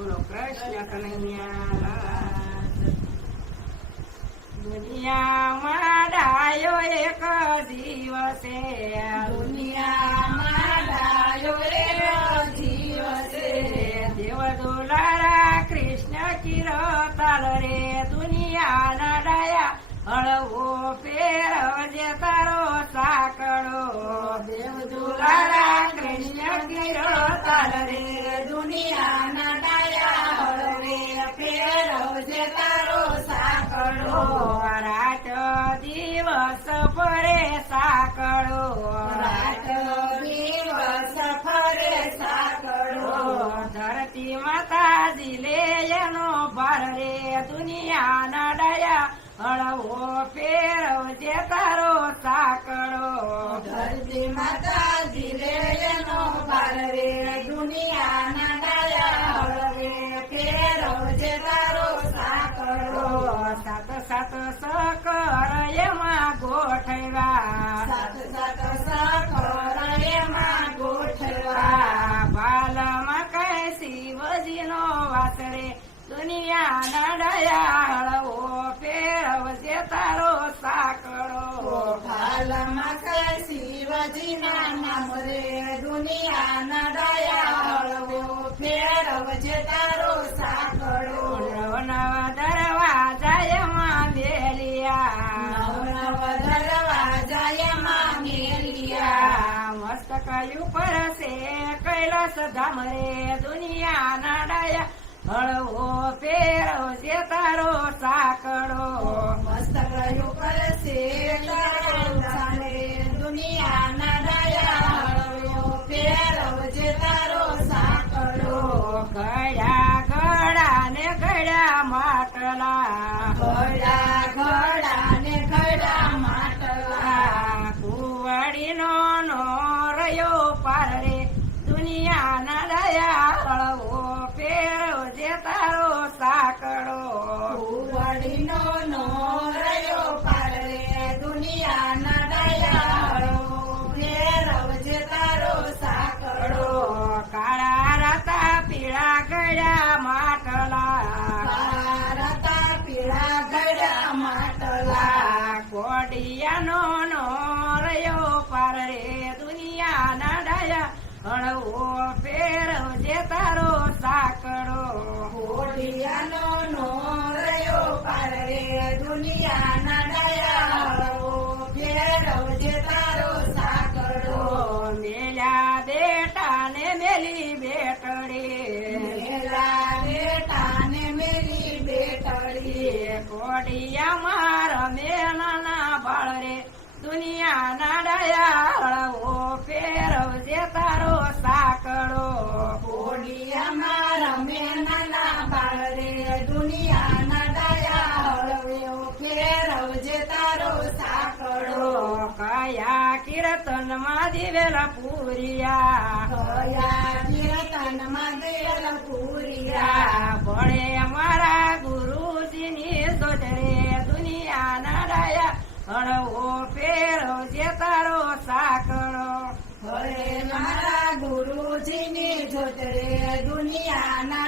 બોલો કૃષ્ણ કનૈયા દુનિયામાં ડાયો એક દિવસે દુનિયામાં ડાયો એક દિવસે દેવ દુલારા કૃષ્ણ કિરતાલ રે દુનિયાના ડાયા હળવો ફેરવજે તારો સાકડો દેવ દુલારા કૃષ્ણ કિરતાલ રે દુનિયાના ડાયા હળવે ફેરવજે તારો સાકડો રાત દિવસ ફરે સાકડો રાત દિવસ ફરે સાકડો ધરતી માતાજી લે એનો ભાર રે દુનિયાના ડાયા હળવો ફેરવજે તારો સાકડો ધરતી માતાજી રે એનો ભાર રે દુનિયાના ડાયા હળવે ફેરવજે તારો સાકડો સાત સાત સકર એમાં ગોઠવ્યા સાત સાત સાકર એમાં ગોઠવા બાલમાં કઈ શિવજીનો વાસ રે દુનિયાના ડાયા હળવો ફેરવજે તારો સાકડો ભાલમાં કઈ શિવજીના નામ રે દુનિયાના ડાયા હળવો ફેરવજે તારો સાકડો નવ દરવાજા એમાં મેલિયા નવ દરવાજા એમાં મેલિયા મસ્તક ઉપર છે કૈલાસ ધામ રે દુનિયાના ડાયા હળવો ફેરવજે તારો સાકડો મસ્તક ઉપર છે રે દુનિયાના ડાયા હળવો ફેરવજે તારો સાકડો ગળ્યા ગળા ને ગળ્યા માટલા ઘડા ને ઘડા માટલા કુવાડીનો નો રહ્યો પાર રે દુનિયાના ડાયા હળવો ફેરવજે તારો સાકડો કુવાડીનો નો રહ્યો પાર રે દુનિયાના ડાયા હળવો ફેરવજે તારો સાકડો કાળા રાતા પીળા ગળ્યા માટલા રતા પીળા ઘડા માટલા કોડિયાનો નો રહ્યો પાર રે દુનિયાના ડાયા હળવો ફેરવજે તારો સાકડો કોડિયાનો નો રહ્યો પાર રે દુનિયાના ડાયા હળવો ફેરવજે તારો સાકડો મેલ્યા બેટા ને મેલી બેટડી મેલા બેટા ને મેલી બેટડી કોડિયા માર મેલાના બાળ રે દુનિયાના ડાયા હળવો ફેરવજે તારો સાકડો કોડિયામાં રમે નાના બાળ રે દુનિયાના ડાયા હળવો ફેરવજે તારો સાકડો કયા કીર્તનમાં દિવેલા પૂરિયા કયા કીર્તનમાં દેલ પૂરિયા ભણે મારા ગુરુજીની સોજરે દુનિયાના ડાયા હળવો ફેરવજે તારો સાકડો હરે મારા ગુરુજીની જોતરે દુનિયાના